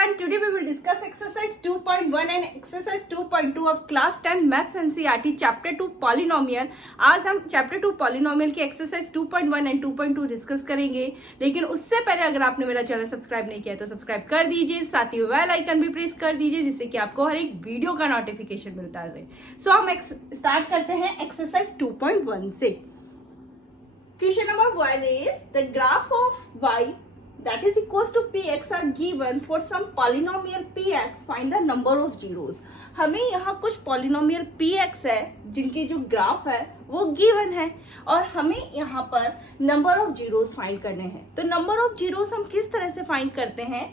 everyone, today we will discuss exercise 2.1 and exercise 2.2 of class 10 maths NCERT chapter 2 polynomial। आज हम chapter 2 polynomial की exercise 2.1 and 2.2 discuss करेंगे, लेकिन उससे पहले अगर आपने मेरा चैनल सब्सक्राइब नहीं किया तो सब्सक्राइब कर दीजिए, साथ ही बेल आइकन भी प्रेस कर दीजिए जिससे कि आपको हर एक वीडियो का नोटिफिकेशन मिलता रहे। सो हम स्टार्ट करते हैं एक्सरसाइज 2.1 से। Question number 1 is the graph of y that is equals to px are given for some polynomial px, find the number of zeros। हमें यहाँ कुछ polynomial px है जिनकी जो ग्राफ है वो given है और हमें यहाँ पर number of zeros find करने हैं। तो number of zeros हम किस तरह से find करते हैं?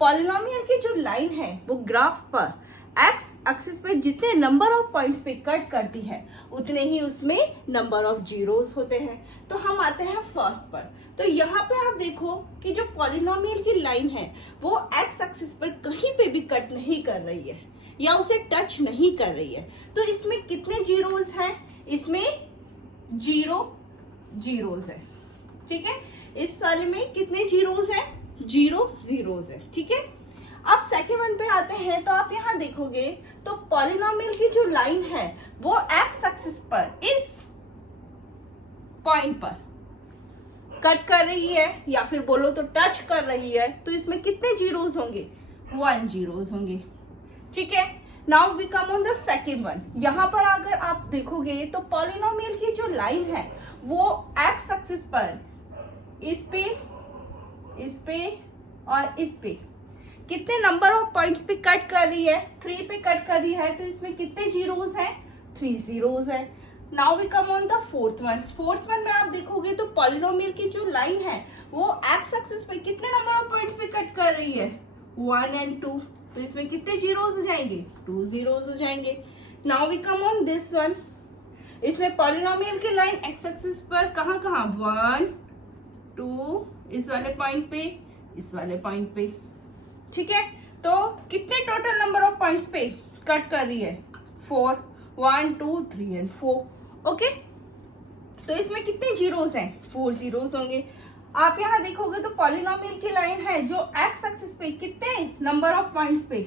polynomial की जो लाइन है वो ग्राफ पर एक्स एक्सिस पे जितने नंबर ऑफ पॉइंट्स पे कट करती है उतने ही उसमें नंबर ऑफ जीरोस होते हैं। तो हम आते हैं फर्स्ट पर। तो यहाँ पे आप देखो कि जो पॉलिनोमियल की लाइन है वो एक्स एक्सिस पर कहीं पे भी कट नहीं कर रही है या उसे टच नहीं कर रही है। तो इसमें कितने जीरोस हैं? इसमें 0 जीरोस है। ठीक है, इस वाले में कितने जीरोस हैं? 0 जीरोस है। ठीक है, अब सेकेंड वन पे आते हैं। तो आप यहाँ देखोगे तो पॉलिनोमियल की जो लाइन है वो एक्स एक्सिस पर इस पॉइंट पर कट कर रही है या फिर बोलो तो टच कर रही है। तो इसमें कितने जीरोस होंगे? 1 जीरोस होंगे। ठीक है, now we come on the second one. यहाँ पर अगर आप देखोगे तो पॉलिनोमियल की जो लाइन है वो एक्स एक्सिस पर इस पे और इस पे कितने नंबर ऑफ पॉइंट्स पे कट कर रही है? 3 पे कट कर रही है। तो इसमें कितने जीरोस हैं? 3 जीरोस है। Now we come on the fourth one. Fourth one में आप देखोगे तो पॉलिनोमियल की जो लाइन है वो एक्स एक्सिस पे कितने नंबर ऑफ पॉइंट्स पे कट कर रही है? 1 और 2। तो इसमें कितने जीरोस हो जाएंगे? 2 जीरोस हो जाएंगे। Now we come on this one. इसमें पॉलिनोमियल की लाइन एक्स एक्सिस पर कहाँ 1 2 इस वाले पॉइंट पे, इस वाले पॉइंट पे। ठीक है, तो कितने टोटल नंबर ऑफ पॉइंट्स पे कट कर रही है? 4, 1 2 3 और 4। ओके, तो इसमें कितने जीरोस हैं? 4 जीरोस होंगे। आप यहाँ देखोगे तो पॉलिनोमियल की लाइन है जो एक्स एक्सिस पे कितने नंबर ऑफ पॉइंट्स पे?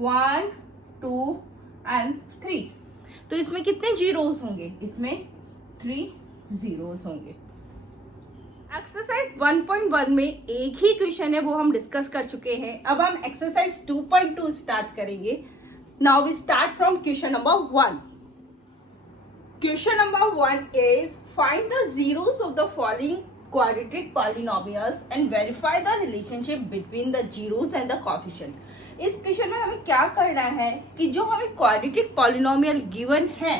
1 2 और 3। तो इसमें कितने जीरोस होंगे? इसमें 3 जीरोस होंगे। एक्सरसाइज 1.1 में एक ही क्वेश्चन है वो हम डिस्कस कर चुके हैं। अब हम एक्सरसाइज 2.2 स्टार्ट करेंगे। Now we start from question number 1। Question number 1 is find the zeros of the following quadratic polynomials and verify the relationship between the zeros and the coefficient. इस क्वेश्चन में हमें क्या करना है कि जो हमें क्वाड्रेटिक पॉलिनोमियल गिवन है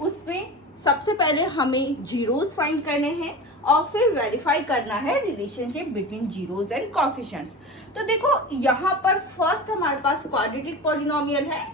उसमें सबसे पहले हमें जीरोस फाइंड करने हैं और फिर वेरीफाई करना है relationship between zeros and coefficients. तो देखो यहाँ पर फर्स्ट हमारे पास क्वाड्रेटिक पॉलिनोमियल है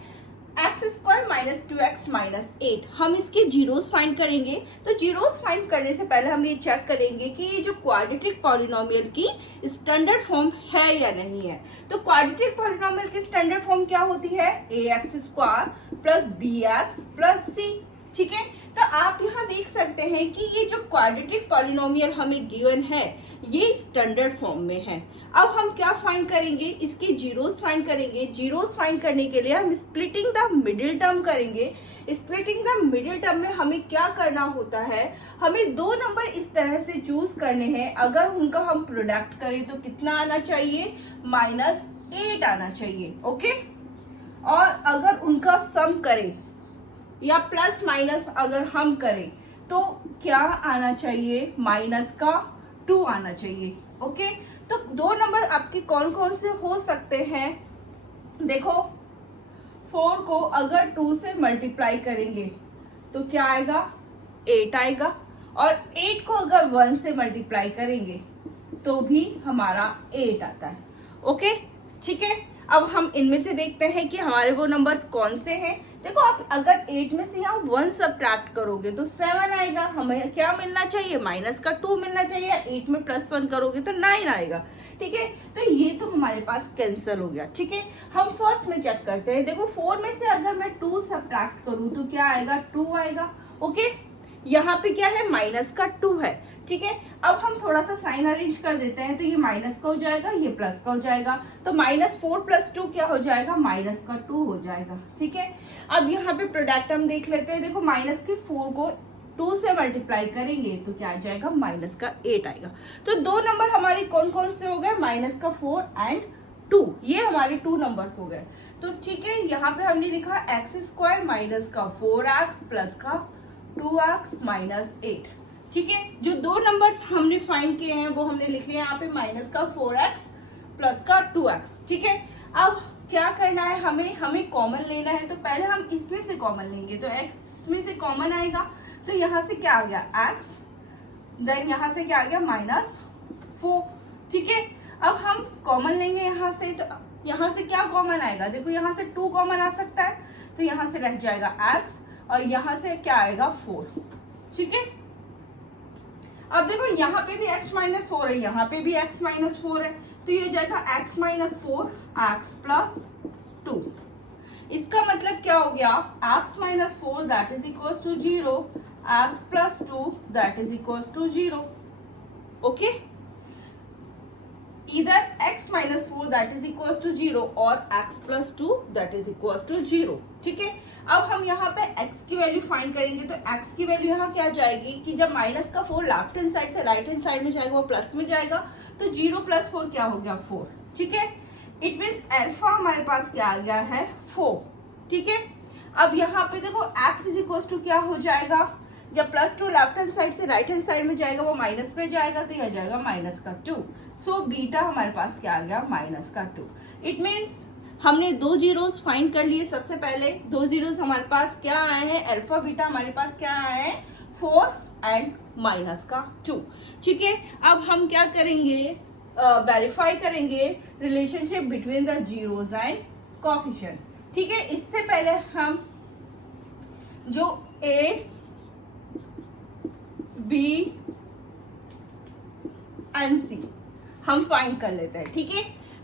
x² - 2x - 8। हम इसके जीरोस फाइंड करेंगे। तो जीरोस फाइंड करने से पहले हम ये चेक करेंगे कि ये जो क्वाड्रेटिक पॉलिनोमियल की स्टैंडर्ड फॉर्म है या नहीं है। तो क्वाड्रेटिक पॉलिनोमियल की स्टैंडर्ड फॉर्म क्या होती है? ax² + bx + c। ठीक है, तो आप यहाँ देख सकते हैं कि ये जो क्वाड्रेटिक पॉलिनोमियल हमें गिवन है ये स्टैंडर्ड फॉर्म में है। अब हम क्या फाइंड करेंगे? इसके जीरोस फाइंड करेंगे। जीरोस फाइंड करने के लिए हम स्प्लिटिंग द मिडिल टर्म करेंगे। स्प्लिटिंग द मिडिल टर्म में हमें क्या करना होता है? हमें 2 नंबर इस तरह से चूज करने हैं। अगर उनका हम प्रोडक्ट करें तो कितना आना चाहिए? -8 आना चाहिए। ओके, और अगर उनका सम करें या प्लस माइनस अगर हम करें तो क्या आना चाहिए? -2 आना चाहिए। ओके, तो 2 नंबर आपके कौन कौन से हो सकते हैं? देखो 4 को अगर 2 से मल्टीप्लाई करेंगे तो क्या आएगा? 8 आएगा। और 8 को अगर 1 से मल्टीप्लाई करेंगे तो भी हमारा 8 आता है। ओके, ठीक है, अब हम इनमें से देखते हैं कि हमारे वो नंबर्स कौन से हैं। देखो आप अगर 8 में से यहाँ 1 सब्ट्रैक्ट करोगे तो 7 आएगा। हमें क्या मिलना चाहिए? -2 मिलना चाहिए। 8 में +1 करोगे तो 9 आएगा। ठीक है, तो ये तो हमारे पास कैंसिल हो गया। ठीक है, हम फर्स्ट में चेक करते हैं। देखो 4 में से अगर मैं 2 सब्ट्रैक्ट करूँ तो क्या आएगा? 2 आएगा। ओके, यहाँ पे क्या है, माइनस का 2 है, ठीक है। अब हम थोड़ा सा साइन अरेंज कर देते हैं, तो ये माइनस का हो जाएगा, ये प्लस का हो जाएगा, तो -4 + 2 क्या हो जाएगा, -2 हो जाएगा, ठीक है। अब यहाँ पे प्रोडक्ट हम देख लेते हैं, देखो माइनस के 4 को 2 से मल्टीप्लाई करेंगे तो क्या आ जाएगा, -8 आएगा। तो 2 नंबर हमारे कौन कौन से हो गए, -4 एंड 2, ये हमारे 2 नंबर्स हो गए। तो ठीक है, यहाँ पे हमने लिखा x² -4x + 2x -8, ठीक है। जो 2 नंबर्स हमने फाइंड किए हैं वो हमने लिख लिया यहाँ पे -4x + 2x, ठीक है। अब क्या करना है, हमें कॉमन लेना है, तो पहले हम इसमें से कॉमन लेंगे, तो x में से कॉमन आएगा, तो यहाँ से क्या आ गया x, देन यहाँ से क्या आ गया -4, ठीक है। अब हम कॉमन लेंगे यहाँ से, तो यहाँ से क्या कॉमन आएगा, देखो यहाँ से 2 कॉमन आ सकता है, तो यहाँ से रह जाएगा x और यहाँ से क्या आएगा 4, ठीक है। अब देखो यहाँ पे भी x -4 है, यहाँ पे भी x -4 है, तो ये हो जाएगा x -4 x + 2। इसका मतलब क्या हो गया, x -4 that is equals to 0, x + 2 that is equals to 0, okay. either x -4 that is equals to 0 और x + 2 that is equals to 0, ठीक है। अब हम यहाँ पे x की वैल्यू फाइंड करेंगे, तो x की वैल्यू यहाँ क्या जाएगी कि जब -4 लेफ्ट हैंड साइड से राइट हैंड साइड में जाएगा वो प्लस में जाएगा, तो 0 + 4 क्या हो गया 4, ठीक है। इट मीन्स अल्फा हमारे पास क्या आ गया है 4, ठीक है। अब यहाँ पे देखो x इज इक्वल्स टू क्या हो जाएगा, जब +2 लेफ्ट हैंड साइड से राइट हैंड साइड में जाएगा वो माइनस में जाएगा, तो यह जाएगा -2। सो बीटा हमारे पास क्या आ गया -2। इट मीन्स हमने 2 जीरोस फाइंड कर लिए। सबसे पहले 2 जीरोस हमारे पास क्या आए हैं, अल्फा बीटा हमारे पास क्या आए हैं 4 एंड -2, ठीक है। अब हम क्या करेंगे, वेरीफाई करेंगे relationship between the zeros and coefficient, ठीक है। इससे पहले हम जो a b एंड c हम फाइंड कर लेते हैं, ठीक है।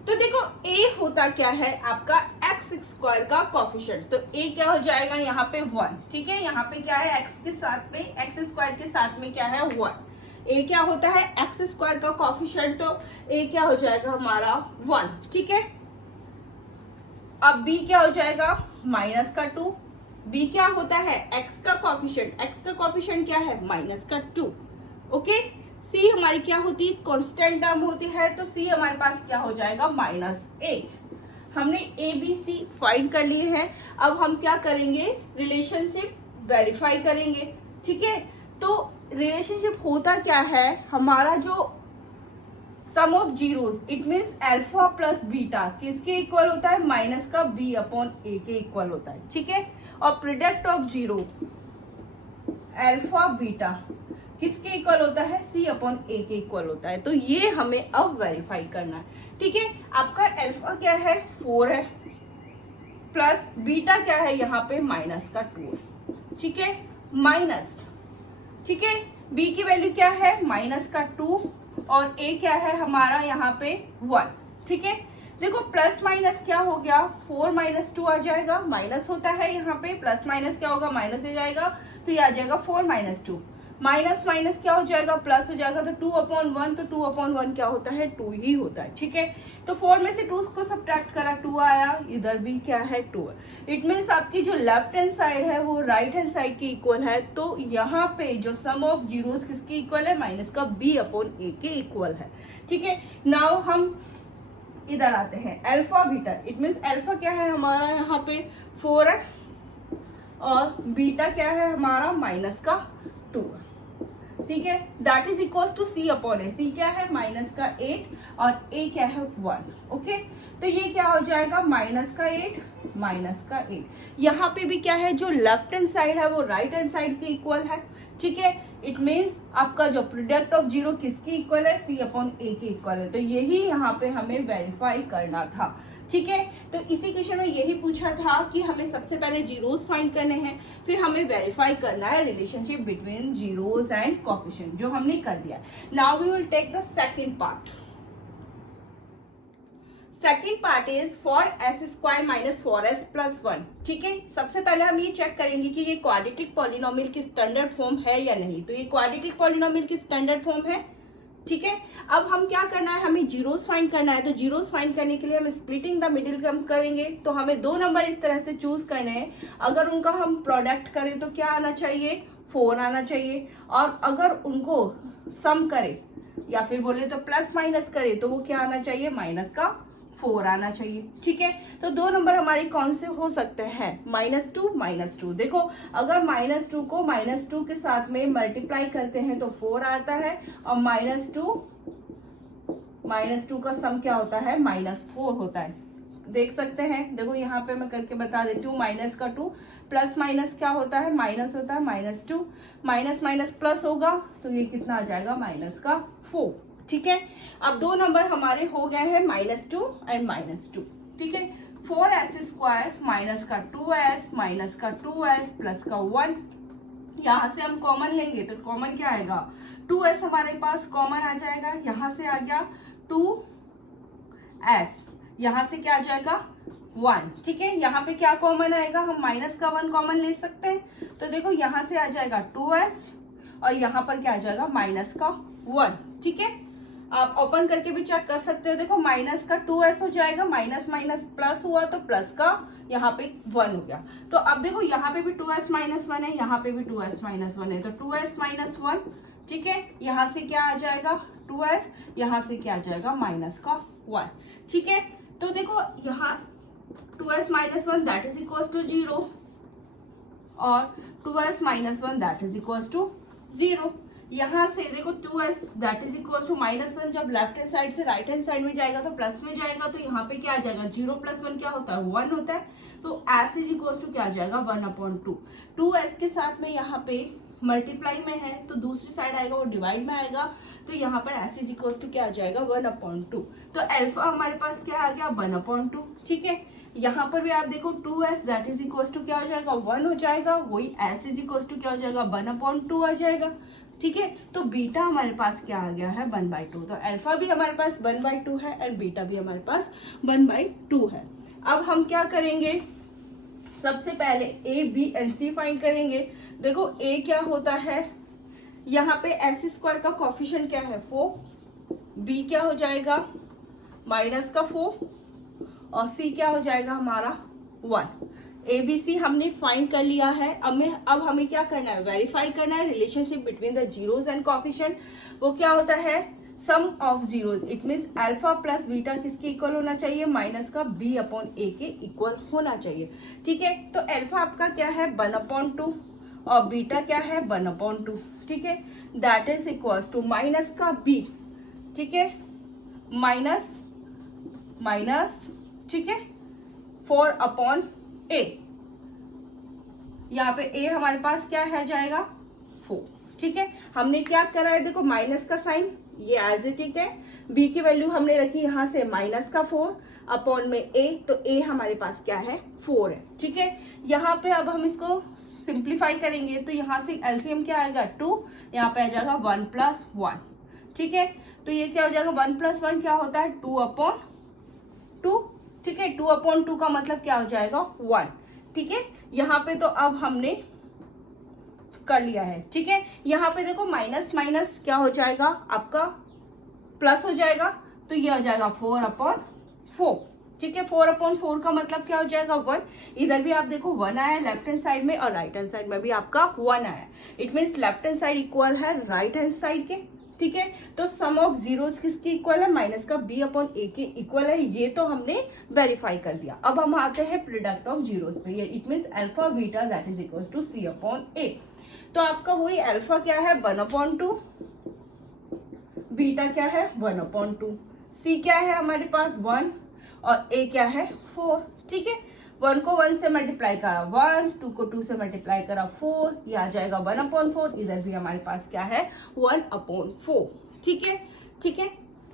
तो देखो a होता क्या है आपका x² का कोएफिशिएंट, तो a क्या हो जाएगा यहाँ पे 1, ठीक है। यहाँ पे क्या है x के साथ में, x² के साथ में क्या है 1, a क्या होता है x² का कोएफिशिएंट, तो a क्या हो जाएगा हमारा 1, ठीक है। अब b क्या हो जाएगा -2, b क्या होता है x का कोएफिशिएंट, x का कोएफिशिएंट क्या है -2, ओके। c हमारी क्या होती है कांस्टेंट टर्म होती है, तो c हमारे पास क्या हो जाएगा -8। हमने a b c फाइंड कर लिए हैं। अब हम क्या करेंगे, रिलेशनशिप वेरीफाई करेंगे, ठीक है। तो रिलेशनशिप होता क्या है, हमारा जो sum of zeros, it means alpha plus beta किसके इक्वल होता है, -b/a के इक्वल होता है, ठीक है। और product of zero alpha beta किसके इक्वल होता है, c/a के इक्वल होता है। तो ये हमें अब वेरीफाई करना है, ठीक है। आपका अल्फा क्या है 4 है, प्लस बीटा क्या है यहाँ पे -2 है, ठीक है, माइनस, ठीक है। b की वैल्यू क्या है -2 और a क्या है हमारा यहाँ पे 1, ठीक है। देखो प्लस माइनस क्या हो गया, 4 - 2 आ जाएगा, माइनस होता है यहाँ पे, प्लस माइनस क्या होगा माइनस हो जाएगा, तो ये आ जाएगा 4 - 2, माइनस माइनस क्या हो जाएगा प्लस हो जाएगा, तो 2/1, तो 2/1 क्या होता है 2 ही होता है, ठीक है। तो 4 में से 2 को सब्ट्रैक्ट करा 2 आया, इधर भी क्या है 2 है। इट मीन्स आपकी जो लेफ्ट हैंड साइड है वो राइट हैंड साइड की इक्वल है, तो यहाँ पे जो सम ऑफ जीरोस किसकी इक्वल है, -b/a के इक्वल है, ठीक है। नाउ हम इधर आते हैं alpha beta, it means alpha क्या है हमारा यहाँ पे 4 है और बीटा क्या है हमारा -2 है, ठीक है। That is equal to c/a, c क्या है -8 और a क्या है 1, ओके। तो ये क्या हो जाएगा -8 यहाँ पे भी क्या है, जो लेफ्ट हैंड साइड है वो राइट हैंड साइड के इक्वल है, ठीक है। इट मीन्स आपका जो प्रोडक्ट ऑफ जीरो किसकी इक्वल है, c/a के इक्वल है। तो यही यहाँ पे हमें वेरीफाई करना था, ठीक है। तो इसी क्वेश्चन में यही पूछा था कि हमें सबसे पहले जीरोस फाइंड करने हैं, फिर हमें वेरीफाई करना है relationship between zeros and coefficient, जो हमने कर दिया। Now we will take the second part. Second part is for s square minus 4s plus 1। ठीक है, सबसे पहले हम ये चेक करेंगे कि ये क्वाड्रेटिक पॉलिनोमियल की स्टैंडर्ड फॉर्म है या नहीं। तो ये क्वाड्रेटिक पॉलिनोमियल की स्टैंडर्ड फॉर्म है। ठीक है, अब हम क्या करना है, हमें जीरोस फाइंड करना है। तो जीरोस फाइंड करने के लिए हम स्प्लिटिंग द मिडिल टर्म करेंगे। तो हमें दो नंबर इस तरह से चूज करने हैं। अगर उनका हम प्रोडक्ट करें तो क्या आना चाहिए, 4 आना चाहिए। और अगर उनको सम करें या फिर बोले तो प्लस माइनस करे तो वो क्या आना चाहिए, माइनस का 4 आना चाहिए। ठीक है, तो दो नंबर हमारे कौन से हो सकते हैं, -2 -2। देखो अगर -2 को -2 के साथ में मल्टीप्लाई करते हैं तो 4 आता है, और -2 का सम क्या होता है, -4 होता है। देख सकते हैं, देखो यहाँ पे मैं करके बता देती हूँ, माइनस का 2 प्लस माइनस क्या होता है, माइनस होता है, -2 माइनस माइनस प्लस होगा तो ये कितना आ जाएगा, माइनस का 4। ठीक है, अब दो नंबर हमारे हो गए हैं -2 एंड -2। ठीक है, 4s स्क्वायर माइनस का 2s माइनस का 2s प्लस का 1। यहाँ से हम कॉमन लेंगे तो कॉमन क्या आएगा, 2s हमारे पास कॉमन आ जाएगा, यहाँ से आ गया 2s, यहाँ से क्या आ जाएगा 1। ठीक है, यहाँ पे क्या कॉमन आएगा, हम माइनस का 1 कॉमन ले सकते हैं। तो देखो यहाँ से आ जाएगा 2s और यहाँ पर क्या आ जाएगा, माइनस का 1। ठीक है, आप ओपन करके भी चेक कर सकते हो। देखो माइनस का 2s हो जाएगा, माइनस माइनस प्लस हुआ तो प्लस का यहाँ पे 1 हो गया। तो अब देखो यहाँ पे भी 2s माइनस 1 है, यहाँ पे भी 2s माइनस 1 है, तो 2s माइनस 1। ठीक है, यहाँ से क्या आ जाएगा 2s, यहाँ से क्या आ जाएगा माइनस का 1। ठीक है, तो देखो यहाँ 2s minus 1 that is equal to 0 और 2s minus 1 that is equal to 0। यहाँ से देखो 2s that is equal to -1 जब लेफ्ट हैंड साइड से राइट हैंड साइड में जाएगा तो प्लस में जाएगा, तो यहाँ पे क्या आ जाएगा, 0 प्लस 1 क्या होता है, 1 होता है। तो s इज इक्वल टू क्या आ जाएगा, 1/2। 2s के साथ में यहाँ पे मल्टीप्लाई में है तो दूसरी साइड आएगा वो डिवाइड में आएगा, तो यहाँ पर s इज इक्वल टू क्या आ जाएगा, 1/2। तो अल्फा हमारे पास क्या आ गया, 1/2। ठीक है, यहाँ पर भी आप देखो 2s that is equal to क्या हो जाएगा, 1 हो जाएगा, वही s इज इक्वल टू क्या हो जाएगा, 1/2 आ जाएगा। ठीक है, तो बीटा हमारे पास क्या आ गया है, 1/2। तो अल्फा भी हमारे पास 1/2 है एंड बीटा भी हमारे पास 1/2 है। अब हम क्या करेंगे, सबसे पहले a b and c find करेंगे। देखो a क्या होता है, यहाँ पे s स्क्वायर का कोफिशिएंट क्या है, 4। b क्या हो जाएगा, माइनस का 4 और c क्या हो जाएगा हमारा 1। ABC हमने फाइंड कर लिया है। अब हमें क्या करना है, वेरीफाई करना है relationship between the zeros and coefficient. वो क्या होता है, sum of zeros. It means alpha plus beta किसके इक्वल होना चाहिए, माइनस का b/a के इक्वल होना चाहिए। ठीक है, तो अल्फा आपका क्या है 1/2 और बीटा क्या है 1/2। ठीक है, that is equal to minus का b। ठीक है, माइनस माइनस, ठीक है 4/a। यहाँ पे a हमारे पास क्या है जाएगा 4। ठीक है, हमने क्या करा है, देखो माइनस का साइन ये एज इट इज है, b की वैल्यू हमने रखी यहाँ से माइनस का 4 अपॉन में a, तो a हमारे पास क्या है 4 है। ठीक है, यहाँ पे अब हम इसको सिंप्लीफाई करेंगे तो यहाँ से एलसीएम क्या आएगा 2, यहाँ पे आ जाएगा 1 + 1। ठीक है, तो ये क्या हो जाएगा 1 + 1 क्या होता है 2/2। ठीक है, 2/2 का मतलब क्या हो जाएगा 1। ठीक है, यहाँ पे तो अब हमने कर लिया है। ठीक है, यहाँ पे देखो माइनस माइनस क्या हो जाएगा आपका प्लस हो जाएगा, तो ये हो जाएगा 4/4। ठीक है, 4/4 का मतलब क्या हो जाएगा 1। इधर भी आप देखो 1 आया लेफ्ट हैंड साइड में और राइट हैंड साइड में भी आपका 1 आया। It means left hand side equal है राइट हैंड साइड के। ठीक है, तो सम ऑफ जीरोस किसके इक्वल है, माइनस का b/a के इक्वल है। ये तो हमने वेरीफाई कर दिया। अब हम आते हैं प्रोडक्ट ऑफ जीरोस पे। ये it means alpha beta that is equal to c/a। तो आपका वही अल्फा क्या है 1/2, बीटा क्या है 1/2, c क्या है हमारे पास 1 और a क्या है 4। ठीक है, 1 को 1 से मल्टीप्लाई करा 1, 2 को 2 से मल्टीप्लाई करा 4, ये आ जाएगा 1/4। इधर भी हमारे पास क्या है 1/4। ठीक है, ठीक है,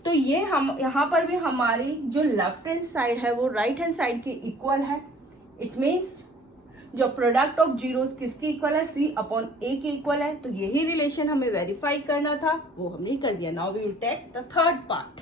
तो ये हम यहाँ पर भी हमारी जो लेफ्ट हैंड साइड है वो राइट हैंड साइड के इक्वल है। इट मीन्स जो प्रोडक्ट ऑफ जीरोस किसके इक्वल है, c/a के इक्वल है। तो यही रिलेशन हमें वेरीफाई करना था, वो हमने कर दिया। Now we will take the third part.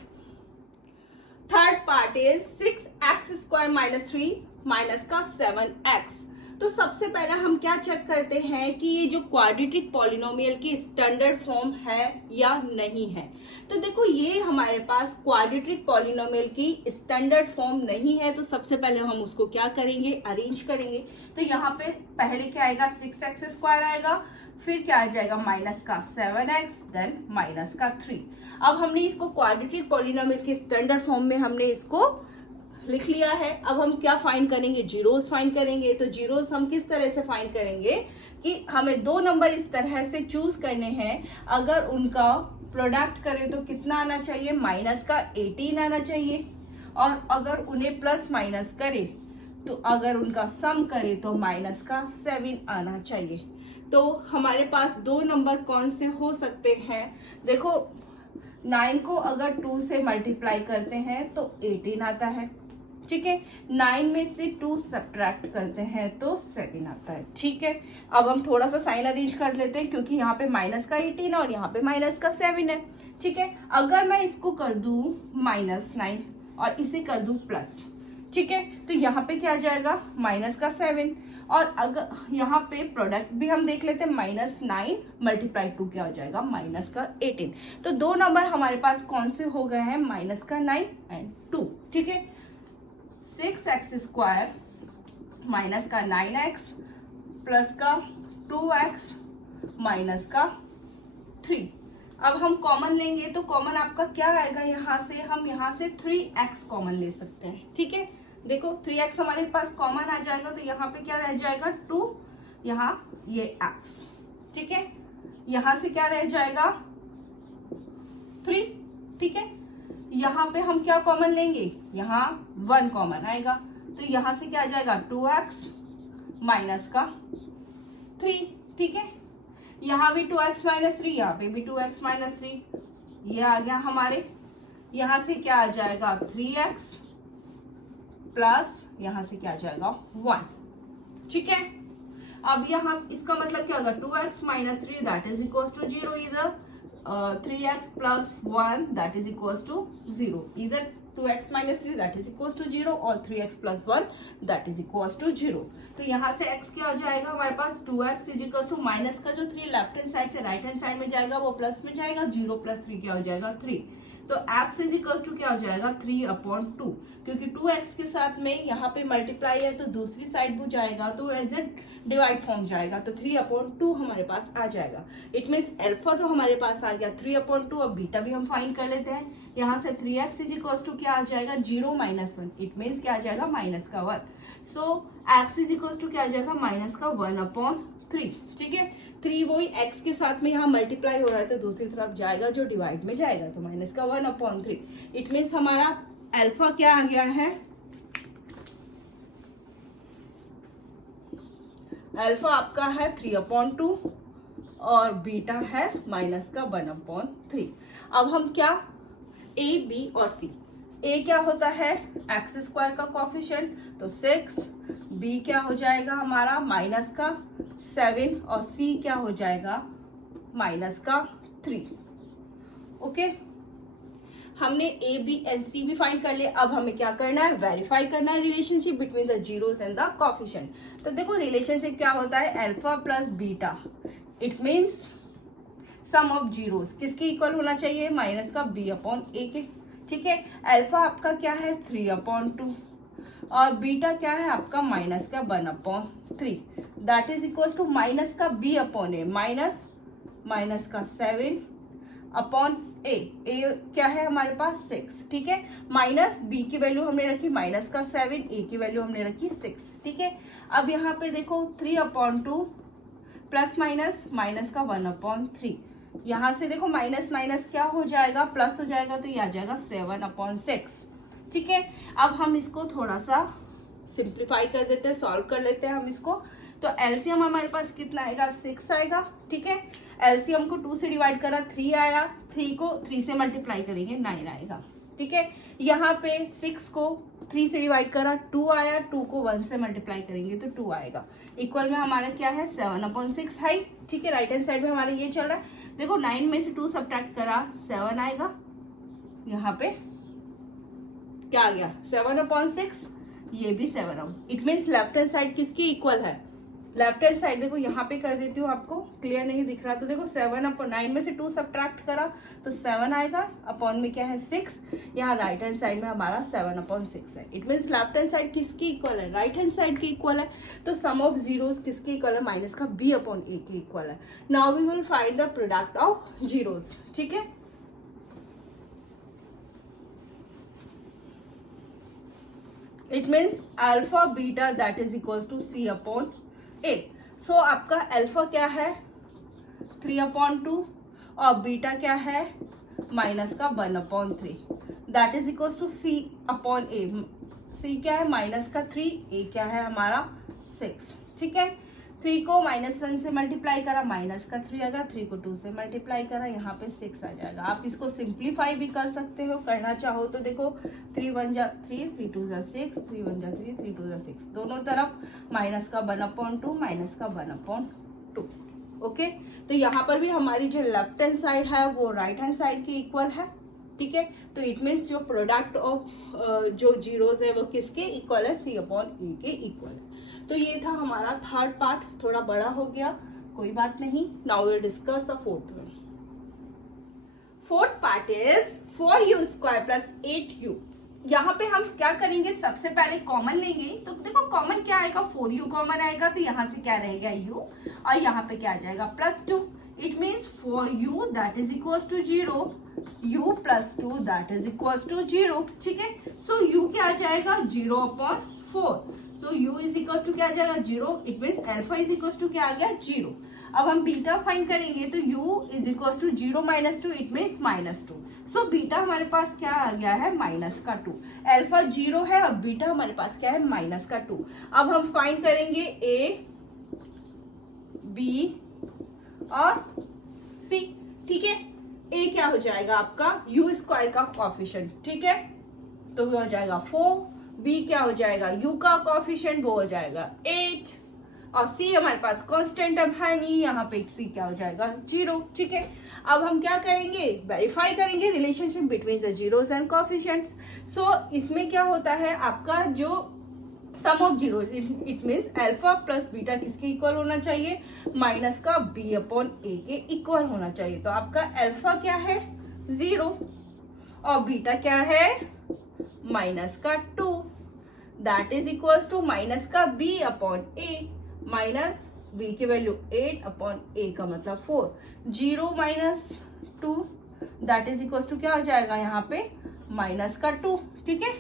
Third part is 6x² minus 3 minus का 7x। तो सबसे पहले हम क्या चेक करते हैं कि ये जो क्वाड्रेटिक पॉलिनोमियल की स्टैंडर्ड फॉर्म है या नहीं है। तो देखो ये हमारे पास क्वाड्रेटिक पॉलिनोमियल की स्टैंडर्ड फॉर्म नहीं है, तो सबसे पहले हम उसको क्या करेंगे, अरेंज करेंगे। तो यहाँ पे पहले क्या आएगा, 6x² आएगा, फिर क्या आ जाएगा माइनस का 7x, देन माइनस का 3। अब हमने इसको क्वाड्रेटिक पॉलिनोमियल के स्टैंडर्ड फॉर्म में हमने इसको लिख लिया है। अब हम क्या फाइंड करेंगे, जीरोस फाइंड करेंगे। तो जीरोस हम किस तरह से फाइंड करेंगे कि हमें दो नंबर इस तरह से चूज करने हैं, अगर उनका प्रोडक्ट करें तो कितना आना चाहिए, माइनस का 18 आना चाहिए, और अगर उन्हें प्लस माइनस करे तो अगर उनका सम करे तो माइनस का 7 आना चाहिए। तो हमारे पास दो नंबर कौन से हो सकते हैं, देखो 9 को अगर 2 से मल्टीप्लाई करते हैं तो 18 आता है, ठीक है। 9 में से 2 सब्ट्रैक्ट करते हैं तो 7 आता है, ठीक है। अब हम थोड़ा सा साइन अरेंज कर लेते हैं, क्योंकि यहाँ पे माइनस का 18 है और यहाँ पे माइनस का 7 है, ठीक है। अगर मैं इसको कर दूं -9 और इसे कर दूं प्लस, ठीक है, तो यहाँ पे क्या आ जाएगा, माइनस का 7। और अगर यहाँ पे प्रोडक्ट भी हम देख लेते हैं, -9 × 2 क्या हो जाएगा, माइनस का 18। तो दो नंबर हमारे पास कौन से हो गए हैं, माइनस का 9 एंड 2, ठीक है। 6x² माइनस का 9x प्लस का 2x माइनस का 3। अब हम कॉमन लेंगे तो कॉमन आपका क्या आएगा, यहाँ से हम यहाँ से 3x कॉमन ले सकते हैं, ठीक है। देखो 3x हमारे पास कॉमन आ जाएगा, तो यहाँ पे क्या रह जाएगा 2, यहाँ ये x, ठीक है। यहाँ से क्या रह जाएगा 3, ठीक है। यहाँ पे हम क्या कॉमन लेंगे, यहाँ 1 कॉमन आएगा, तो यहाँ से क्या आ जाएगा 2x माइनस का 3, ठीक है। यहाँ भी 2x माइनस 3, यहाँ पे भी 2x माइनस 3, ये आ गया हमारे। यहाँ से क्या आ जाएगा 3x प्लस यहाँ से क्या आ जाएगा 1, ठीक है। अब यहाँ इसका मतलब क्या होगा, 2x minus 3 that is equals to 0, इधर 3x plus 1 that is equals to 0, either 2x minus 3 that is equals to 0 और 3x plus 1 that is equals to 0। तो यहाँ से x क्या हो जाएगा हमारे पास, 2x is equals to minus का जो 3 लेफ्ट हैंड साइड से राइट हैंड साइड में जाएगा वो प्लस में जाएगा, 0 + 3 क्या हो जाएगा 3। तो x is equals to क्या हो जाएगा 3/2, क्योंकि 2x के साथ में यहाँ पे मल्टीप्लाई है तो दूसरी साइड वो जाएगा तो एज ए डिवाइड फॉर्म जाएगा, तो 3/2 हमारे पास आ जाएगा। इट मीन्स अल्फा तो हमारे पास आ गया 3/2। अब बीटा भी हम फाइंड कर लेते हैं। यहाँ से 3x is equals to क्या आ जाएगा 0 - 1, इट मीन्स क्या आ जाएगा माइनस का 1। सो x is equals to क्या आ जाएगा माइनस का 1/3, ठीक है। 3 वही x के साथ में यहाँ मल्टीप्लाई हो रहा है तो दूसरी तरफ जाएगा जो डिवाइड में जाएगा, तो माइनस का 1/3। इट मीन्स हमारा अल्फा क्या आ गया है, अल्फा आपका है 3/2 और बीटा है माइनस का 1/3। अब हम क्या, a b और c, a क्या होता है x² का कोफिशिएंट तो 6, b क्या हो जाएगा हमारा माइनस का 7 और c क्या हो जाएगा माइनस का 3। ओके, हमने a b एंड c भी फाइंड कर लिया। अब हमें क्या करना है, वेरीफाई करना है relationship between the zeros and the coefficient. तो देखो रिलेशनशिप क्या होता है, alpha plus beta, it means sum of zeros किसके इक्वल होना चाहिए, माइनस का b/a के, ठीक है। अल्फा आपका क्या है 3/2 और बीटा क्या है आपका माइनस का 1/3, that is equal to minus का b/a माइनस का 7/a। a क्या है हमारे पास 6, ठीक है। माइनस b की वैल्यू हमने रखी माइनस का 7, a की वैल्यू हमने रखी 6, ठीक है। अब यहाँ पे देखो 3/2 प्लस माइनस का 1/3, यहाँ से देखो माइनस माइनस क्या हो जाएगा प्लस हो जाएगा, तो ये आ जाएगा 7/6, ठीक है। अब हम इसको थोड़ा सा सिंप्लीफाई कर देते हैं, सॉल्व कर लेते हैं हम इसको। तो एलसीएम हमारे पास कितना आएगा 6 आएगा, ठीक है। एलसीएम को 2 से डिवाइड करा 3 आया, 3 को 3 से मल्टीप्लाई करेंगे 9 आएगा, ठीक है। यहाँ पे 6 को 3 से डिवाइड करा 2 आया, 2 को 1 से मल्टीप्लाई करेंगे तो 2 आएगा। इक्वल में हमारा क्या है 7/6 है, ठीक है। राइट हैंड साइड में हमारे ये चल रहा है। देखो 9 में से 2 सब्ट्रैक्ट करा 7 आएगा, यहाँ पे क्या आ गया 7/6, ये भी 7। It means left hand side किसकी इक्वल है, लेफ्ट हैंड साइड देखो यहाँ पे कर देती हूँ, आपको क्लियर नहीं दिख रहा तो देखो 7/9 में से 2 सब्ट्रैक्ट करा तो 7 आएगा, अपॉन में क्या है 6, यहाँ राइट हैंड साइड में हमारा 7/6 है। It means left hand side किसकी इक्वल है, राइट हैंड साइड की इक्वल है। तो सम ऑफ जीरोस किसकी इक्वल है, माइनस का b/a की इक्वल है। Now we will find the product of zeros, ठीक है। It means alpha beta that is equal to c/a। So आपका अल्फा क्या है 3/2 और बीटा क्या है माइनस का 1/3 that is equal to c/a। c क्या है माइनस का 3, a क्या है हमारा 6, ठीक है। 3 को -1 से मल्टीप्लाई करा, माइनस का 3 आएगा, 3 को 2 से मल्टीप्लाई करा, यहाँ पे 6 आ जाएगा। आप इसको सिंप्लीफाई भी कर सकते हो, करना चाहो तो देखो 3 1 जा 3, 3 2 जा 6, 3 1 जा 3, 3 2 जा 6, दोनों तरफ माइनस का 1/2 माइनस का 1/2। ओके, तो यहाँ पर भी हमारी जो लेफ्ट हैंड साइड है वो राइट हैंड साइड की इक्वल है, ठीक है। तो इट मीन्स जो प्रोडक्ट ऑफ जो जीरोज है वो किसके इक्वल है, c/a के इक्वल है। तो ये था हमारा थर्ड पार्ट, थोड़ा बड़ा हो गया, कोई बात नहीं। Now we will discuss the fourth one. Fourth part is 4u² + 8u। यहाँ पे हम क्या करेंगे, सबसे पहले कॉमन लेंगे। तो देखो कॉमन क्या आएगा, 4u कॉमन आएगा, तो यहाँ से क्या रहेगा u, और यहाँ पे क्या आ जाएगा +2। It means 4u that is equal to 0, u + 2 that is equal to 0, ठीक है। सो u क्या आ जाएगा 0/4। So u is equal to क्या आ जाएगा 0। It means alpha is equal to क्या आ गया 0। अब हम बीटा फाइंड करेंगे तो u is equal to 0 - 2, it means -2। So beta हमारे पास क्या आ गया है -2। अल्फा 0 है और बीटा हमारे पास क्या है -2। अब हम फाइंड करेंगे a, b और c, ठीक है। a क्या हो जाएगा आपका u² का कोएफिशिएंट, ठीक है, तो वो हो जाएगा 4। b क्या हो जाएगा u का कोएफिशिएंट, वो हो जाएगा 8, और c हमारे पास कांस्टेंट है नहीं, यहाँ पे c क्या हो जाएगा 0, ठीक है। अब हम क्या करेंगे, वेरीफाई करेंगे relationship between the zeros and coefficients. So इसमें क्या होता है आपका जो sum of zero, it means alpha plus beta किसके इक्वल होना चाहिए, माइनस का b/a के इक्वल होना चाहिए। तो आपका अल्फा क्या है 0 और बीटा क्या है -2 that is equal to minus का b/a, माइनस b की वैल्यू 8/a का मतलब 4, 0 - 2 दैट इज इक्वल टू क्या हो जाएगा यहाँ पे -2, ठीक है।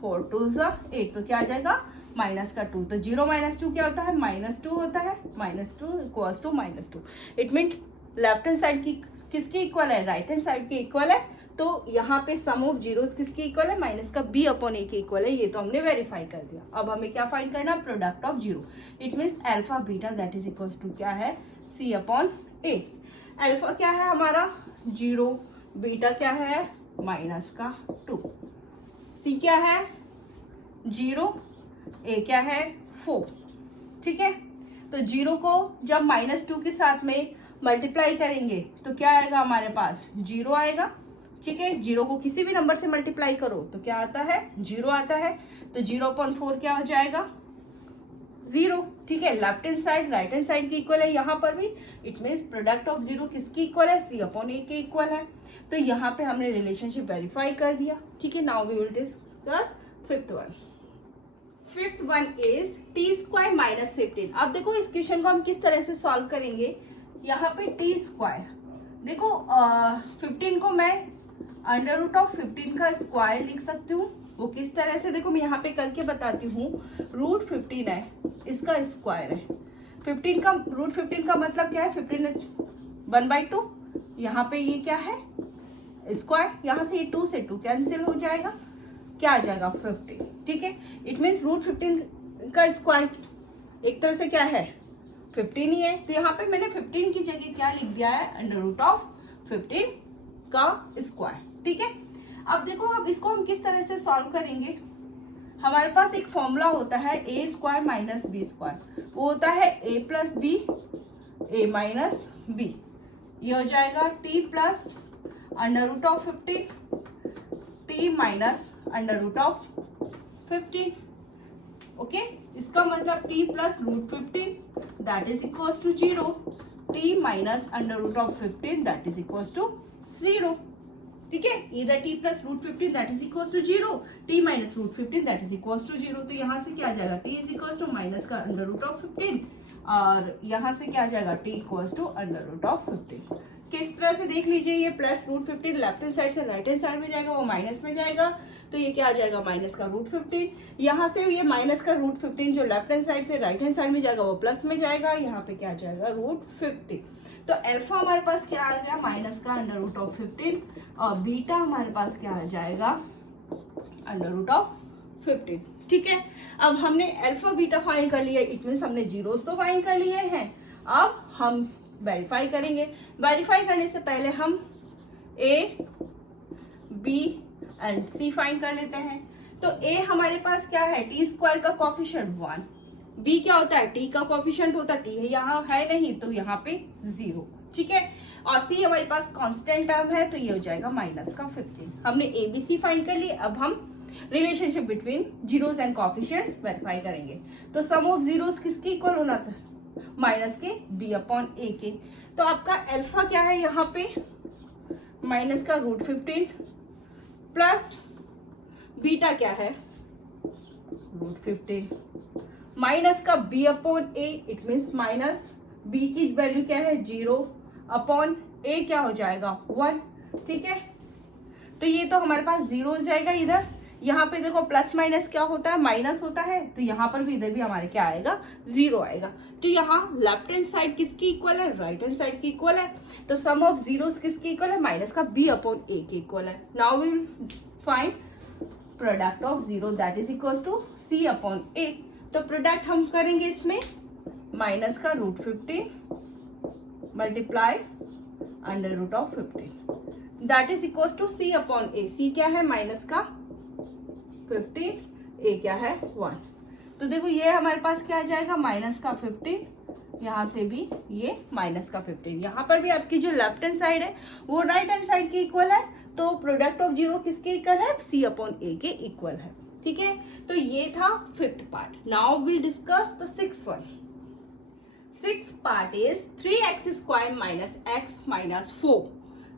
4 2 8, तो क्या आ जाएगा -2। तो 0 - 2 क्या होता है -2 होता है, -2 equals to -2। It mean left hand side की किसकी इक्वल है, राइट हैंड साइड की इक्वल है। तो यहाँ पे सम ऑफ जीरोस किसकी इक्वल है, माइनस का b/a के इक्वल है। ये तो हमने वेरीफाई कर दिया। अब हमें क्या फाइंड करना, product of zero. It means alpha beta that is equal to क्या है c/a। अल्फा क्या है हमारा 0, बीटा क्या है -2, c क्या है 0, a क्या है 4, ठीक है। तो 0 को जब -2 के साथ में मल्टीप्लाई करेंगे तो क्या आएगा हमारे पास 0 आएगा, ठीक है। 0 को किसी भी नंबर से मल्टीप्लाई करो तो क्या आता है 0 आता है। तो 0/4 क्या हो जाएगा 0, ठीक है। Left hand side right hand side की इक्वल है यहाँ पर भी। It means product of zero किसकी इक्वल है, c/a के इक्वल है। तो यहाँ पे हमने रिलेशनशिप वेरीफाई कर दिया, ठीक है। Now we will discuss fifth one. Fifth one is t² - 15। अब देखो इस क्वेश्चन को हम किस तरह से सॉल्व करेंगे। यहाँ पे t², देखो 15 को मैं √15 का स्क्वायर लिख सकती हूँ। वो किस तरह से, देखो मैं यहाँ पे करके बताती हूँ। √15 है, इसका स्क्वायर है। 15 का √15 का मतलब क्या है, 15 1/2। यहाँ पे ये क्या है स्क्वायर, यहाँ से ये 2 से 2 कैंसिल हो जाएगा, क्या आ जाएगा 15, ठीक है। इट मीन्स √15 का स्क्वायर एक तरह से क्या है 15 ही है। तो यहाँ पे मैंने 15 की जगह क्या लिख दिया है √15 का स्क्वायर, ठीक है। अब देखो अब इसको हम किस तरह से सॉल्व करेंगे। हमारे पास एक फॉर्मूला होता है a² - b², वो होता है a + b a - b। ये हो जाएगा t + √15 t - under root of 15। Okay, इसका मतलब t plus root 15 that is equals to 0, t minus under root of 15 that is equals to 0। ठीक है, इधर t plus root 15 that is equals to 0, t minus root 15 that is equals to 0। तो यहाँ से क्या आ जाएगा, t is equals to minus का अंडर रूट ऑफ 15 और यहाँ से क्या आ जाएगा, t equals to under root of 15। किस तरह से देख लीजिए, ये plus root 15 left hand side से राइट हैंड साइड में जाएगा, वो माइनस में जाएगा, तो ये क्या आ जाएगा, माइनस का रूट 15। यहाँ से ये माइनस का रूट 15 जो लेफ्ट हैंड साइड से राइट हैंड साइड में जाएगा वो प्लस में जाएगा, यहाँ पे क्या आ जाएगा, रूट 50। तो अल्फा हमारे पास क्या आ गया, माइनस का अंडर रूट ऑफ 15 और बीटा हमारे पास क्या आ जाएगा, अंडर रूट ऑफ 15। ठीक है, अब हमने अल्फा बीटा फाइंड कर लिया, इट मीन्स हमने जीरोस तो फाइंड कर लिए हैं। अब हम वेरीफाई करेंगे। वेरीफाई करने से पहले हम a b and c find कर लेते हैं। तो ए हमारे पास क्या है, टी स्क्वायर का कॉफिशिएंट 1, बी क्या होता है, टी का कॉफिशिएंट होता है, टी है यहाँ है नहीं तो यहाँ पे 0। ठीक है, और सी हमारे पास कांस्टेंट टर्म है तो ये हो जाएगा माइनस का 15। हमने ए बी सी फाइंड कर लिए। अब हम relationship between zeros and coefficients verify करेंगे। तो सम ऑफ जीरोस किसके इक्वल होना था, माइनस के बी अपॉन ए के। तो आपका अल्फा क्या है यहाँ पे, माइनस का रूट 15 प्लस बीटा क्या है, रूट 15 माइनस का b upon A, it means minus b की वैल्यू क्या है 0 अपॉन a क्या हो जाएगा 1। ठीक है, तो ये तो हमारे पास 0 हो जाएगा इधर। यहाँ पे देखो प्लस माइनस क्या होता है, माइनस होता है, तो यहाँ पर भी इधर भी हमारे क्या आएगा, 0 आएगा। तो यहाँ लेफ्ट हैंड साइड किसकी इक्वल है, राइट हैंड साइड की इक्वल है। तो सम ऑफ जीरोस किसकी इक्वल है, माइनस का b अपॉन ए के इक्वल है। Now we will find product of 0 that is equal to c upon a। तो प्रोडक्ट हम करेंगे इसमें, माइनस का root 15 multiply under root of 15 that is equal to c upon a। c क्या है, minus का 15, a क्या है 1। तो देखो ये हमारे पास क्या आ जाएगा, माइनस का 15, यहाँ से भी ये माइनस का 15। यहाँ पर भी आपकी जो लेफ्ट हैंड साइड है वो राइट हैंड साइड की इक्वल है, तो प्रोडक्ट ऑफ 0 किसके इक्वल है, c अपॉन a के इक्वल है। ठीक है, तो ये था 5th part. Now will discuss the 6th one. 6th part is 3x square minus x minus 4।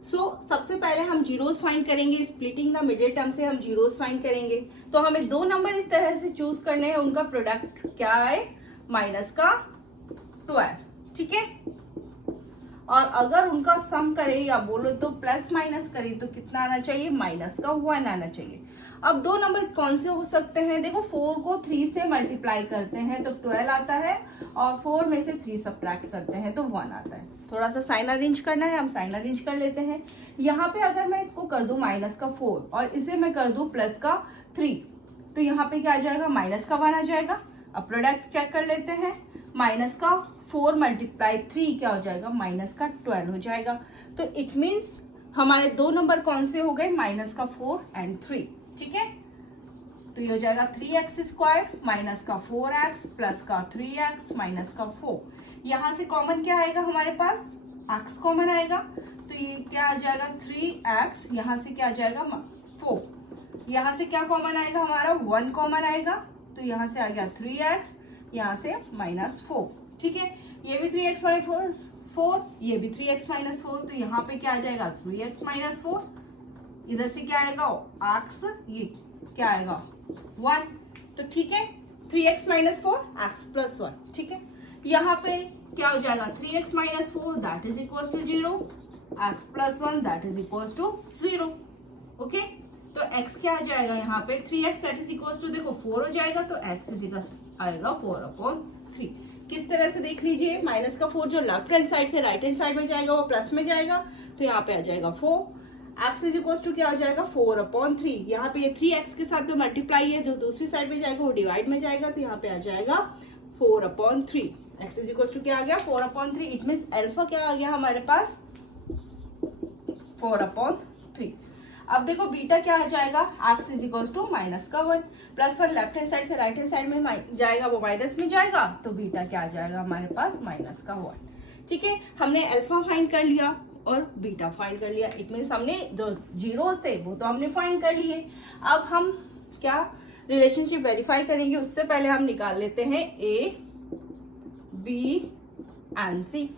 सो सबसे पहले हम जीरोस फाइंड करेंगे, स्प्लिटिंग द मिडिल टर्म से हम जीरोस फाइंड करेंगे। तो हमें दो नंबर इस तरह से चूज करने हैं, उनका प्रोडक्ट क्या है, माइनस का 12। ठीक है, और अगर उनका सम करे या बोलो तो प्लस माइनस करे तो कितना आना चाहिए, माइनस का 1 आना चाहिए। अब दो नंबर कौन से हो सकते हैं, देखो 4 को 3 से मल्टीप्लाई करते हैं तो 12 आता है, और 4 में से 3 सब्ट्रैक्ट करते हैं तो 1 आता है। थोड़ा सा साइन अरेंज करना है, हम साइन अरेंज कर लेते हैं। यहाँ पे अगर मैं इसको कर दूं माइनस का 4 और इसे मैं कर दूं प्लस का 3, तो यहाँ पे क्या आ जाएगा, माइनस का 1 आ जाएगा। अब प्रोडक्ट चेक कर लेते हैं, माइनस का 4 मल्टीप्लाई 3 क्या हो जाएगा, माइनस का 12 हो जाएगा। तो इट मीन्स हमारे दो नंबर कौन से हो गए, माइनस का 4 एंड 3। ठीक है, तो ये हो जाएगा 3x स्क्वायर माइनस का 4x प्लस का 3x माइनस का 4। यहाँ से कॉमन क्या आएगा हमारे पास, x कॉमन आएगा, तो ये क्या आ जाएगा 3x, यहाँ से क्या आ जाएगा 4, यहाँ से क्या कॉमन आएगा हमारा 1 कॉमन आएगा, तो यहाँ से आ गया 3x, यहाँ से माइनस 4। ठीक है, ये भी 3x माइनस 4, ये भी 3x माइनस 4, तो यहाँ पे क्या आ जाएगा 3x माइनस 4, इधर से क्या आएगा x, ये क्या आएगा 1। तो ठीक है, 3x माइनस 4 x प्लस 1। ठीक है, यहाँ पे क्या हो जाएगा 3x minus 4 that is equal to 0, x plus 1 that is equal to 0। Okay, तो x क्या आ जाएगा यहाँ पे 3x that is equal to, देखो 4 हो जाएगा, तो x इज इक्वल आएगा 4/3। किस तरह से देख लीजिए, माइनस का 4 जो लेफ्ट हैंड साइड से राइट हैंड साइड में जाएगा वो प्लस में जाएगा, तो यहाँ पे आ जाएगा 4, x इज इक्वल टू क्या हो जाएगा 4/3। यहाँ पे ये 3x के साथ में मल्टीप्लाई है, जो दूसरी साइड में जाएगा वो डिवाइड में जाएगा, तो यहाँ पे आ जाएगा 4/3। x इज इक्वल टू क्या आ गया 4/3। इट मीन्स अल्फा क्या आ गया हमारे पास 4/3। अब देखो बीटा क्या आ जाएगा, x is equal to minus का 1 प्लस 1 लेफ्ट हैंड साइड से राइट हैंड साइड में जाएगा, वो माइनस में जाएगा, तो बीटा क्या आ जाएगा हमारे पास माइनस का 1। ठीक है, हमने अल्फा फाइंड कर लिया, और बीटा फाइंड कर लिया। इट मीन्स हमने जो जीरोस थे वो तो हमने फाइंड कर लिए। अब हम क्या रिलेशनशिप वेरीफाई करेंगे, उससे पहले हम निकाल लेते हैं ए बी एंड सी।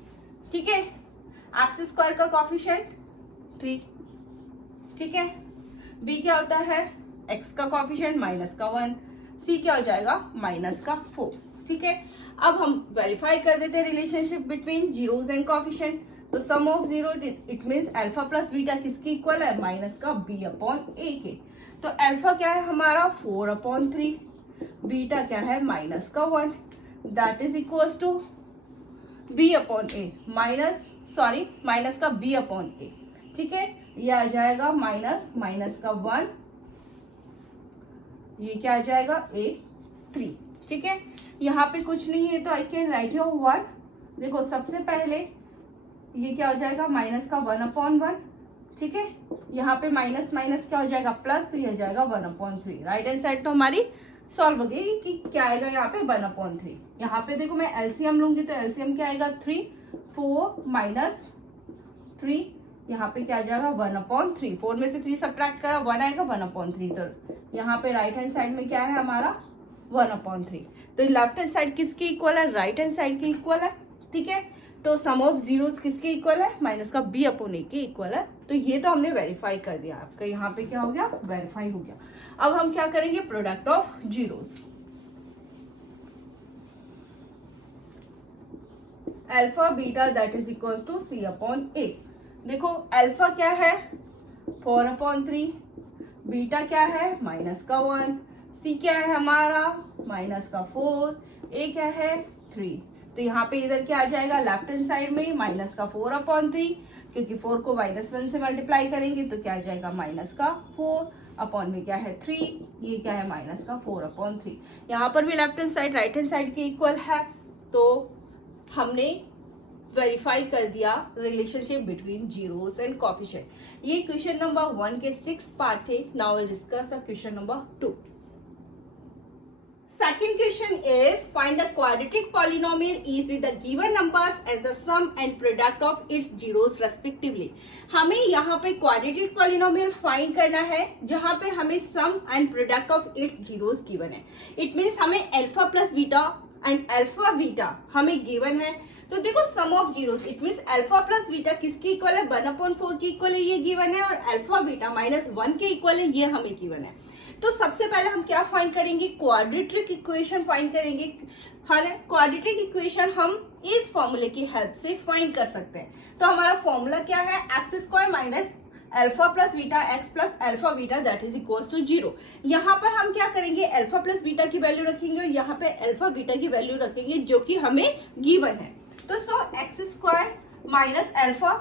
ठीक है, एक्स स्क्वायर का कॉफिशिएंट 3, ठीक है, बी क्या होता है एक्स का कॉफिशिएंट -1, सी क्या हो जाएगा -4। ठीक है, अब हम वेरीफाई कर देते हैं relationship between zeros and coefficient. तो sum of zero it means alpha plus beta किसके इक्वल है, -b/a के। तो अल्फा क्या है हमारा 4/3, बीटा क्या है -1, that is equals to b/a -b/a। ठीक है, ये आ जाएगा -1, ये क्या आ जाएगा a3। ठीक है, यहाँ पे कुछ नहीं है तो आई कैन राइट योर 1। देखो सबसे पहले ये क्या हो जाएगा -1/1। ठीक है, यहाँ पे माइनस माइनस क्या हो जाएगा प्लस, तो ये हो जाएगा 1/3। राइट हैंड साइड तो हमारी सॉल्व हो गई कि क्या आएगा यहाँ पे 1/3। यहाँ पे देखो मैं एलसीएम लूंगी तो एलसीएम क्या आएगा 3, 4 - 3, यहाँ पे क्या आ जाएगा 1/3। 4 में से 3 सब्ट्रैक्ट करा 1 आएगा 1/3। तो यहाँ पे राइट हैंड साइड में क्या है हमारा 1/3। तो लेफ्ट हैंड साइड किसके इक्वल है, राइट हैंड साइड के इक्वल है। ठीक है, तो सम ऑफ जीरोस किसके इक्वल है, -b/a के इक्वल है। तो ये तो हमने वेरीफाई कर दिया, आपका यहाँ पे क्या हो गया वेरीफाई हो गया। अब हम क्या करेंगे, product of zeros. Alpha beta that is equal to c/a। देखो अल्फा क्या है 4/3, बीटा क्या है -1, सी क्या है हमारा -4, ए क्या है 3। तो यहाँ पे इधर क्या आ जाएगा लेफ्ट हैंड साइड में -4/3, क्योंकि 4 को -1 से मल्टीप्लाई करेंगे तो क्या आ जाएगा -4 अपॉन में क्या है 3, ये क्या है -4/3। यहाँ पर भी left hand side right hand side के इक्वल है। तो हमने वेरीफाई कर दिया relationship between zeros and coefficient. ये क्वेश्चन नंबर 1 के 6 पार्ट थे। Now will discuss the question number 2। Second question is find the quadratic polynomial is with the given numbers as the sum and product of its zeros respectively। हमें यहाँ पे quadratic polynomial find करना है जहाँ पे हमें sum and product of its zeros given है। It means हमें alpha plus beta and alpha beta हमें given है। तो देखो sum of zeros it means alpha plus beta किसके इक्वल है 1/4 के इक्वल है, ये गिवन है, और अल्फा बीटा -1 के इक्वल है, ये हमें गिवन है। तो सबसे पहले हम क्या फाइंड करेंगे, क्वाड्रेटिक इक्वेशन फाइंड करेंगे। हाँ, क्वाड्रेटिक इक्वेशन हम इस फॉर्मूले की हेल्प से फाइंड कर सकते हैं। तो हमारा फॉर्मूला क्या है, x² - alpha plus beta x plus alpha beta that is equals to 0। यहाँ पर हम क्या करेंगे, अल्फा प्लस बीटा की वैल्यू रखेंगे और यहाँ पे अल्फा बीटा की वैल्यू रखेंगे जो कि हमें गिवन है। तो x² - alpha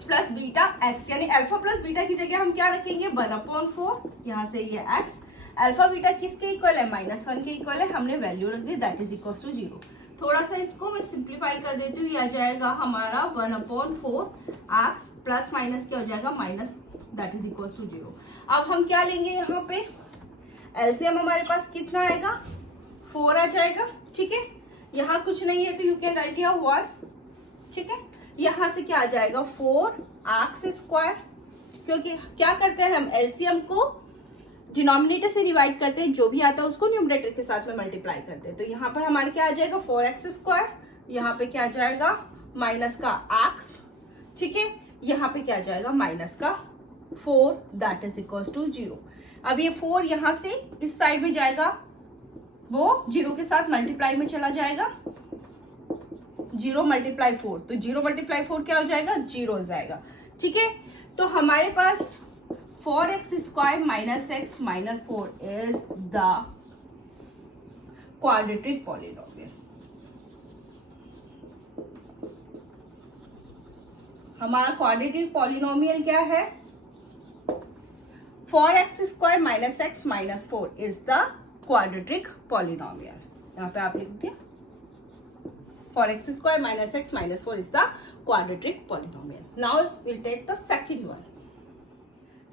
plus beta x, यानी अल्फा प्लस बीटा की जगह हम क्या रखेंगे 1/4, यहाँ से ये x। अल्फा बीटा किसके इक्वल है -1 के इक्वल है, हमने वैल्यू रख दी दैट इज इक्वल टू 0। थोड़ा सा इसको मैं सिंप्लीफाई कर देती हूँ, ये आ जाएगा हमारा 1/4 x प्लस माइनस क्या हो जाएगा minus that is equal to 0। अब हम क्या लेंगे, यहाँ पे एलसीएम हमारे पास कितना आएगा 4 आ जाएगा। ठीक है, यहाँ कुछ नहीं है तो यू कैन राइट हियर 1। ठीक है, यहाँ से क्या आ जाएगा 4x², क्योंकि क्या करते हैं हम एलसीएम को डिनोमिनेटर से डिवाइड करते हैं, जो भी आता है उसको न्यूमरेटर के साथ में मल्टीप्लाई करते हैं। तो यहाँ पर हमारे क्या आ जाएगा 4x², यहाँ पे क्या आ जाएगा माइनस का x। ठीक है, यहाँ पे क्या आ जाएगा -4 दैट इज इक्वल टू 0। अब ये 4 यहाँ से इस साइड में जाएगा, वो 0 के साथ मल्टीप्लाई में चला जाएगा, 0 × 4, तो 0 × 4 क्या हो जाएगा 0 हो जाएगा। ठीक है, तो हमारे पास 4x² - x - 4 is the quadratic polynomial. हमारा क्वाड्रेटिक पॉलिनोमियल क्या है 4x² - x - 4 is the quadratic polynomial. यहाँ पे आप लिख दिया 4x² - x - 4 is the quadratic polynomial. Now we'll take the second one.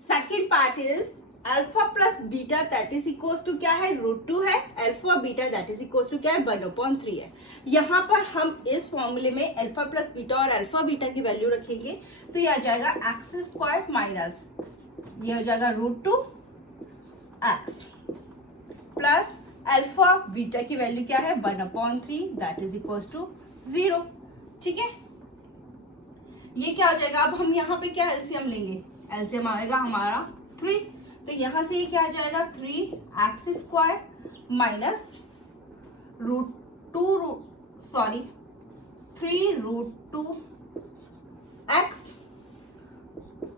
Second part is alpha plus beta that is equals to क्या है, √2 है। Alpha beta that is equals to क्या है, 1/3 है। यहाँ पर हम इस फॉर्मूले में अल्फा प्लस बीटा और अल्फा बीटा की वैल्यू रखेंगे तो ये आ जाएगा x² माइनस ये हो जाएगा √2 x प्लस अल्फा बीटा की वैल्यू क्या है, 1/3 दैट इज इक्वल्स टू 0। ठीक है, ये क्या हो जाएगा, अब हम यहाँ पे क्या एलसीएम लेंगे, एलसीएम आएगा हमारा 3, तो यहां से ये क्या आ जाएगा 3x² माइनस3√2x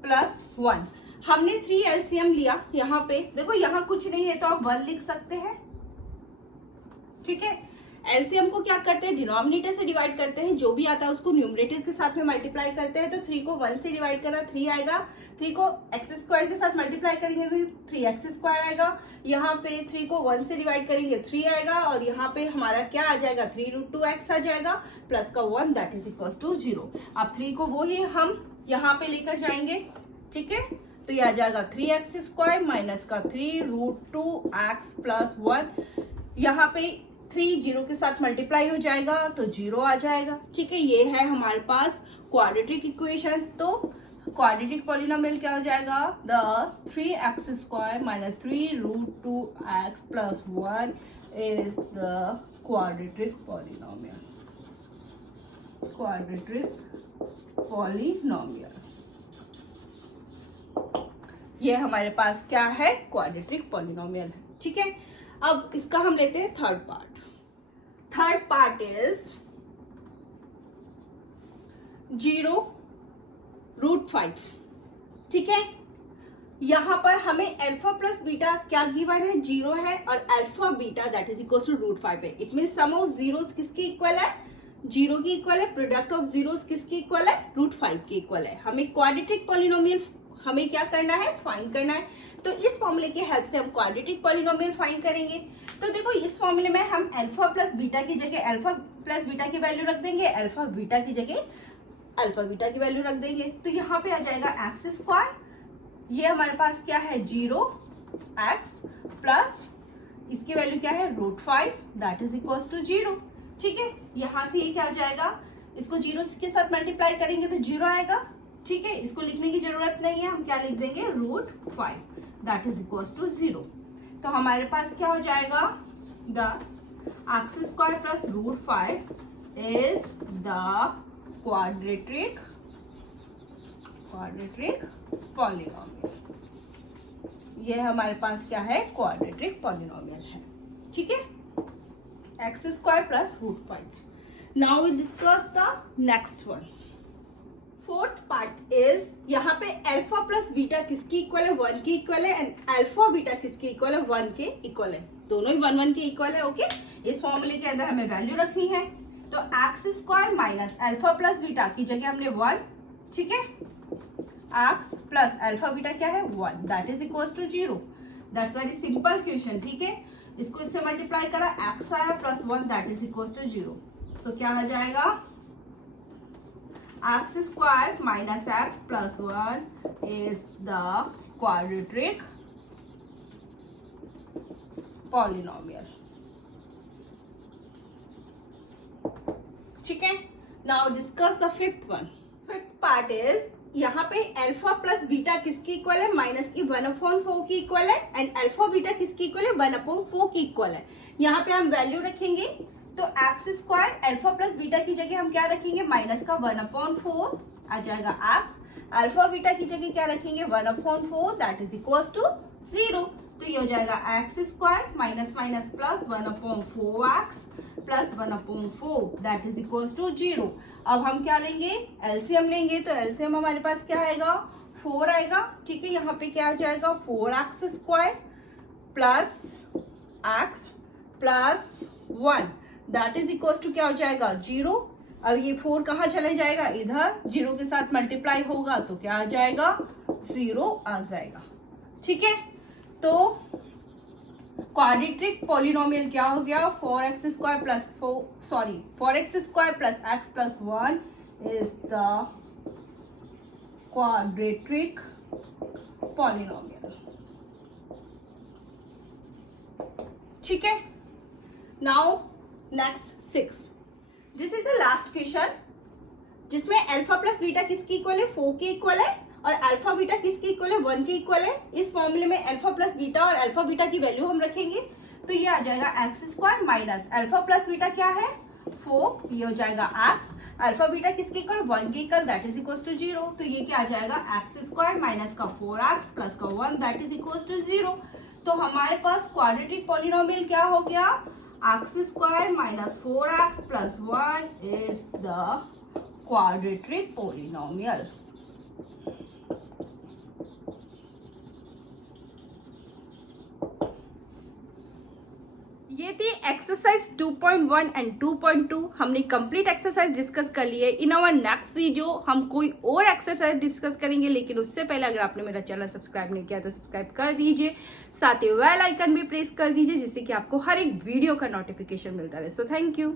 प्लस 1। हमने 3 एलसीएम लिया, यहाँ पे देखो यहाँ कुछ नहीं है तो आप 1 लिख सकते हैं। ठीक है, एलसीएम को क्या करते हैं, डिनोमिनेटर से डिवाइड करते हैं, जो भी आता है उसको न्यूमरेटर के साथ में मल्टीप्लाई करते हैं। तो 3 को 1 से डिवाइड करा 3 आएगा, 3 को x² के साथ मल्टीप्लाई करेंगे तो 3x² आएगा, यहाँ पे 3 को 1 से डिवाइड करेंगे 3 आएगा, और यहाँ पे हमारा क्या आ जाएगा 3√2x आ जाएगा प्लस का 1 दैट इज इक्वल टू 0। अब 3 को वो ही हम यहाँ पे लेकर जाएंगे। ठीक है, तो ये आ जाएगा 3x² माइनस का 3√2x प्लस 1, यहाँ पे 3 0 के साथ मल्टीप्लाई हो जाएगा तो 0 आ जाएगा। ठीक है, ये है हमारे पास क्वाड्रेटिक इक्वेशन। तो क्वाड्रेटिक पॉलिनोमियल क्या हो जाएगा, thus 3x² minus 3√2x plus 1 is the quadratic polynomial. Quadratic polynomial ये हमारे पास क्या है, क्वाड्रेटिक पॉलिनोमियल है। ठीक है, अब इसका हम लेते हैं third part. Third part is 0√5। ठीक है, यहां पर हमें अल्फा प्लस बीटा क्या गिवन है, 0 है, और alpha beta that is equal to √5 है। It mean sum of zeros किसकी इक्वल है, 0 की इक्वल है, प्रोडक्ट ऑफ जीरोस किसकी इक्वल है, √5 की इक्वल है। हमें क्वाड्रेटिक पॉलिनोमियल हमें क्या करना है, फाइंड करना है। तो इस फॉर्मूले की हेल्प से हम क्वाड्रेटिक पॉलिनोमियल फाइंड करेंगे। तो देखो इस फॉर्मूले में हम अल्फा प्लस बीटा की जगह अल्फा प्लस बीटा की वैल्यू रख देंगे, अल्फा बीटा की जगह अल्फा बीटा की वैल्यू रख देंगे। तो यहाँ पे आ जाएगा x², ये हमारे पास क्या है 0x प्लस इसकी वैल्यू क्या है √5 दैट इज इक्वल टू 0। ठीक है, यहाँ से ये क्या हो जाएगा, इसको 0 के साथ मल्टीप्लाई करेंगे तो 0 आएगा। ठीक है, इसको लिखने की जरूरत नहीं है, हम क्या लिख देंगे √5 दैट इज इक्वल टू 0। तो हमारे पास क्या हो जाएगा, the x² plus √5 is the quadratic polynomial. ये हमारे पास क्या है, क्वाड्रेटिक पॉलिनोमियल है। ठीक है, x² plus √5। Now we discuss the next one. Fourth part is यहाँ पे अल्फा प्लस बीटा किसकी इक्वल है, 1 की इक्वल है, एंड अल्फा बीटा किसकी इक्वल है, 1 के इक्वल है। दोनों ही 1 1 के इक्वल है। ओके, इस फॉर्मूले के अंदर हमें वैल्यू रखनी है। तो x² minus alpha plus beta की जगह हमने 1, ठीक है, x प्लस अल्फा बीटा क्या है 1 that is equal to 0। That's very simple question. ठीक है, इसको इससे मल्टीप्लाई करा, x आया plus 1 that is equal to 0। तो क्या आ जाएगा, x² minus x plus 1 is the quadratic polynomial. ठीक है, now discuss the fifth one. Fifth part is यहाँ पे अल्फा प्लस बीटा किसकी इक्वल है, माइनस की 1/4 की इक्वल है, एंड अल्फा बीटा किसकी इक्वल है, 1/4 की इक्वल है। यहाँ पे हम वैल्यू रखेंगे, तो x² अल्फा प्लस बीटा की जगह हम क्या रखेंगे, माइनस का 1/4 आ जाएगा x, अल्फा बीटा की जगह क्या रखेंगे 1/4 दैट इज इक्वल टू 0। तो ये हो जाएगा x² minus minus plus 1/4x plus 1/4 that is equal to 0। अब हम क्या लेंगे, एलसीएम लेंगे। तो एलसीएम हमारे पास क्या आएगा, 4 आएगा। ठीक है, यहाँ पे क्या आ जाएगा 4x² plus x plus 1 that is equal to क्या हो जाएगा 0। अब ये 4 कहाँ चले जाएगा, इधर 0 के साथ मल्टीप्लाई होगा तो क्या आ जाएगा 0 आ जाएगा। ठीक है, तो क्वाड्रेटिक पॉलिनोमियल क्या हो गया, 4x² plus 4x² plus x plus 1 is the quadratic polynomial. ठीक है, now next 6, this is the last question जिसमें अल्फा प्लस बीटा किसकी इक्वल है, 4 के इक्वल है, और अल्फा बीटा किसकी इक्वल है, 1 के इक्वल है। इस फॉर्मूले में अल्फा प्लस बीटा और अल्फा बीटा की वैल्यू हम रखेंगे, तो ये आ जाएगा x square minus alpha plus beta क्या है 4, ये हो जाएगा एक्स, अल्फा बीटा किसके इक्वल 1 के इक्वल, दैट इज इक्वल टू 0, तो ये क्या आ जाएगा एक्स स्क्वायर माइनस का 4x प्लस का 1 दैट इज इक्वल टू 0। तो हमारे पास क्वाड्रेटिक पॉलिनोमियल क्या हो गया, x square minus 4x plus 1 is the quadratic polynomial. ये थी एक्सरसाइज 2.1 एंड 2.2। हमने कंप्लीट एक्सरसाइज डिस्कस कर ली है। इन आवर नेक्स्ट वीडियो हम कोई और एक्सरसाइज डिस्कस करेंगे, लेकिन उससे पहले अगर आपने मेरा चैनल सब्सक्राइब नहीं किया तो सब्सक्राइब कर दीजिए, साथ ही बेल आइकन भी प्रेस कर दीजिए जिससे कि आपको हर एक वीडियो का नोटिफिकेशन मिलता रहे। So thank you.